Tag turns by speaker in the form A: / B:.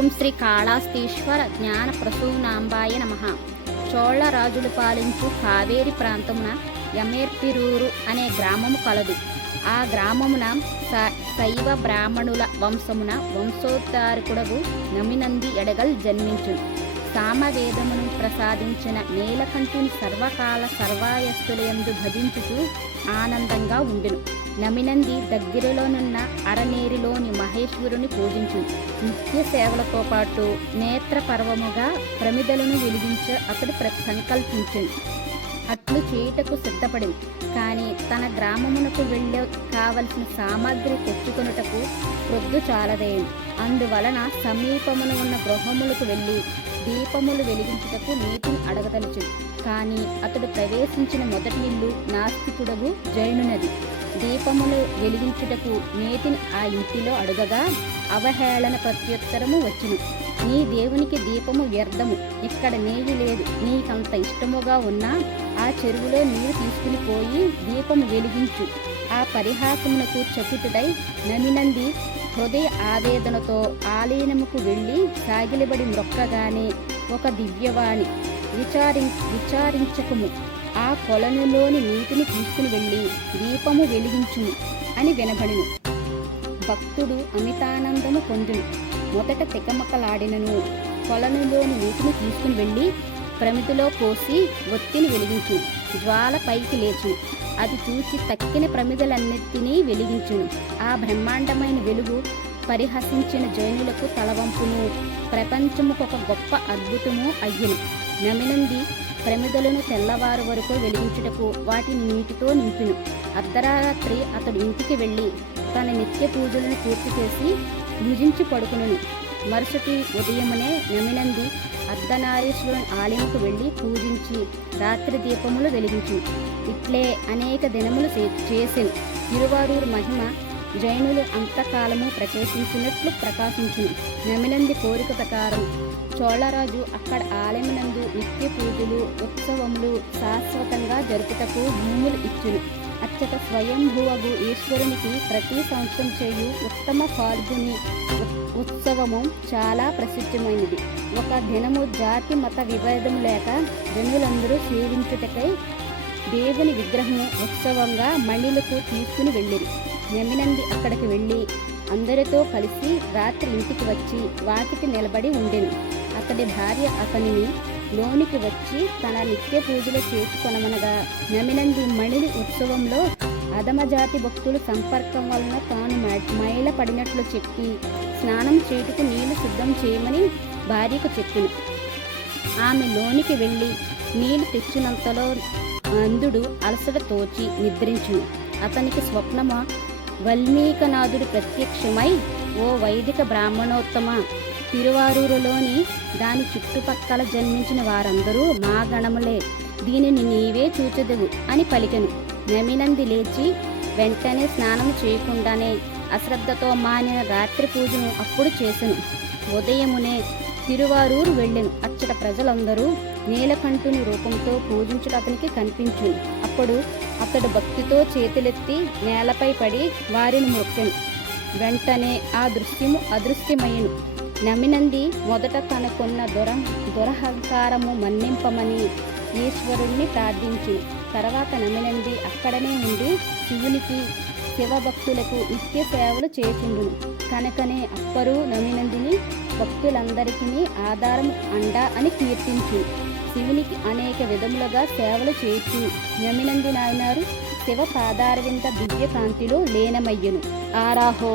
A: ఓం శ్రీ కాళాస్తీశ్వర జ్ఞాన ప్రసూనాంబాయ నమ. చోళరాజులు పాలించు కావేరి ప్రాంతమున యమేర్పిరూరు అనే గ్రామము కలదు. ఆ గ్రామమున స- శైవ బ్రాహ్మణుల వంశమున వంశోద్ధారకుడగు నమినంది ఎడగల్ జన్మించు సామవేదమును ప్రసాదించిన నీలకంఠిని సర్వకాల సర్వాయస్తులయందు భజించుచు ఆనందంగా ఉండును. నమినంది దగ్గరలోనున్న అరనేరిలోని మహేశ్వరుని పూజించు. నిత్య సేవలతో పాటు నేత్ర పర్వముగా ప్రమిదలను వెలిగించ అతడు ప్ర అట్లు చేయుటకు సిద్ధపడింది కానీ తన గ్రామమునకు వెళ్ళే కావలసిన సామాగ్రి తెచ్చుకొనుటకు ప్రొద్దు చాలదేది అందువలన సమీపమున ఉన్న గృహములకు వెళ్ళి దీపములు వెలిగించుటకు నీటిని అడగదలుచు. కానీ అతడు ప్రవేశించిన మొదటి ఇల్లు నాస్తికుడగు జైనునది. దీపములు వెలిగించుటకు నేతిని ఆ ఇంటిలో అడుగగా అవహేళన ప్రత్యుత్తరము వచ్చును. నీ దేవునికి దీపము వ్యర్థము. ఇక్కడ నేయి లేదు. నీకంత ఇష్టముగా ఉన్నా ఆ చెరువులో నీరు తీసుకుని పోయి దీపము వెలిగించు. ఆ పరిహాసమునకు చకితుడై నమినంది హృదయ ఆవేదనతో ఆలీనముకు వెళ్ళి సాగిలబడి మొక్కగానే ఒక దివ్యవాణి విచారి విచారించకము. ఆ కొలనులోని నీటిని తీసుకుని వెళ్ళి దీపము వెలిగించుము అని వినబడిను. భక్తుడు అమితానందము పొందును. మొదట తికమకలాడినను కొలనులోని నీటిని తీసుకుని వెళ్ళి ప్రమిదిలో పోసి ఒత్తిని వెలిగించు జ్వాల పైకి లేచు అది చూచి తక్కిన ప్రమిదలన్నిటినీ వెలిగించును. ఆ బ్రహ్మాండమైన వెలుగు పరిహసించిన జైనులకు తలవంపును. ప్రపంచముకొక గొప్ప అద్భుతము అయ్యను. నమినంది ప్రమిదలను తెల్లవారు వరకు వెలిగించుటకు వాటిని నీటితో నింపిను. అర్ధరాత్రి అతడు ఇంటికి వెళ్ళి తన నిత్య పూజలను పూర్తి చేసి భుజించి పడుకును మరుసటి ఉదయమునే నమినంది అర్ధనారీశ్వరుని ఆలయంకు వెళ్ళి పూజించి రాత్రి దీపములు వెలిగించు ఇట్లే అనేక దినములు చే- చేసెను. తిరువారూరు మహిమ జైనులు అంతకాలము ప్రకేశించినట్లు ప్రకాశించును. నమినంది కోరిక ప్రకారం చోళరాజు అక్కడ ఆలయమునందు నిత్య పూజలు ఉత్సవములు శాశ్వతంగా జరుపుటకు భూములు ఇచ్చును. అచ్చట స్వయంభువగు ఈశ్వరునికి ప్రతి సంవత్సరం చేయు ఉత్తమ ఫాల్గుని ఉత్- ఉత్సవము చాలా ప్రసిద్ధమైనది. ఒక దినము జాతి మత విభేదం లేక జనులందరూ సేవించుటకై దేవుని విగ్రహము ఉత్సవంగా మణిలకు తీసుకుని వెళ్ళిరి. నెమినంది అక్కడికి వెళ్ళి అందరితో కలిసి రాత్రి ఇంటికి వచ్చి వాకిటి నిలబడి ఉండెను. అతడి భార్య అతనిని లోనికి వచ్చి తన నిత్య పూజలు చేసుకొనమనగా నమినంది మణిని ఉత్సవంలో అధమజాతి భక్తులు సంపర్కం వలన తాను మైల పడినట్లు చెప్పి స్నానం చేయుటకు నీళ్ళు సిద్ధం చేయమని భార్యకు చెప్పిను. ఆమె లోనికి వెళ్ళి నీళ్ళు తెచ్చినంతలో అంధుడు అలసట తోచి నిద్రించును. అతనికి స్వప్నమా వల్మీకనాథుడు ప్రత్యక్షమై ఓ వైదిక బ్రాహ్మణోత్తమ తిరువారూరులోని దాని చుట్టుపక్కల జన్మించిన వారందరూ మా గణములే. దీనిని నీవే చూచదువు అని పలికెను. నమినంది లేచి వెంటనే స్నానం చేయకుండానే అశ్రద్ధతో మానిన రాత్రి పూజను అప్పుడు చేసెను. ఉదయమునే తిరువారూరు వెళ్ళెను. అచ్చట ప్రజలందరూ నీలకంఠుని రూపంతో పూజించుట అతనికి కనిపించును. అప్పుడు అతడు భక్తితో చేతులెత్తి నేలపై పడి వారిని మొక్కెను. వెంటనే ఆ దృశ్యము అదృశ్యమయ్యను. నమినంది మొదట తనకున్న దొర దురహంకారము మన్నింపమని ఈశ్వరుణ్ణి ప్రార్థించి తర్వాత నమినంది అక్కడనే ఉండి శివునికి శివభక్తులకు నిత్య సేవలు చేసిండు కనుకనే అప్పరు నమినందిని భక్తులందరికీ ఆధారం అండ అని కీర్తించు శివునికి అనేక విధములుగా సేవలు చేయొచ్చు నమినంది నాయనారు శివ పాదారవింత దివ్య కాంతిలో లీనమయ్యను. ఆరాహో!